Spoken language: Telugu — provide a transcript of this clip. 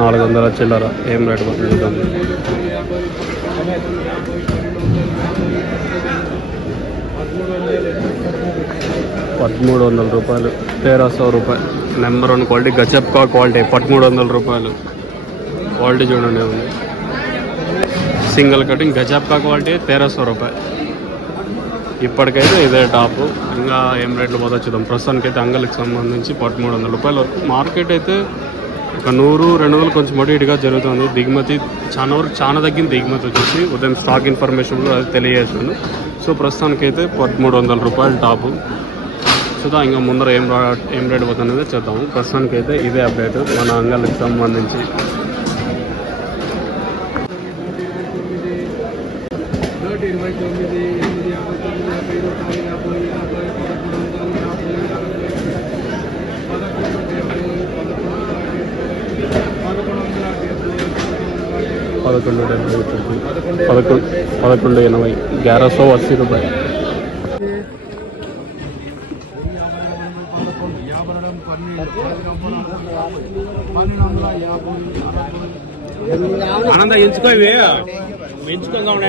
400 చిల్లర ఏం రేటు పడుతుంది చూద్దాం. 1300 రూపాయలు, 1300 రూపాయలు. నెంబర్ 1 క్వాలిటీ గజబ్ కా క్వాలిటీ, 1300 రూపాయలు. క్వాలిటీ చూడండి ఉంది. సింగిల్ కటింగ్ గజబ్ కా క్వాలిటీ 1300 రూపాయలు. ఇప్పటికైతే ఇదే టాప్. ఇంకా ఏం రేట్లు పోతా చూద్దాం. ప్రస్తుతానికి అయితే అంగలికి సంబంధించి 1300 రూపాయలు. మార్కెట్ అయితే ఒక 100-200 కొంచెం అటు ఇటుగా జరుగుతుంది. దిగుమతి చాలా తగ్గింది. దిగుమతి వచ్చేసి ఉదయం స్టాక్ ఇన్ఫర్మేషన్ అది తెలియజేసాను. సో ప్రస్తుతానికి అయితే 1300 రూపాయలు టాపు. చూద్దాం ఇంకా ముందర ఏం రేటు పోతుందనేది చేద్దాము. ప్రస్తుతానికి అయితే ఇదే అప్డేట్ మన అంగలికి సంబంధించి. $1180, 1180 రూపాయలు. ఆనంద ఎంచుకో, ఇవి ఎంచుకోగా ఉండే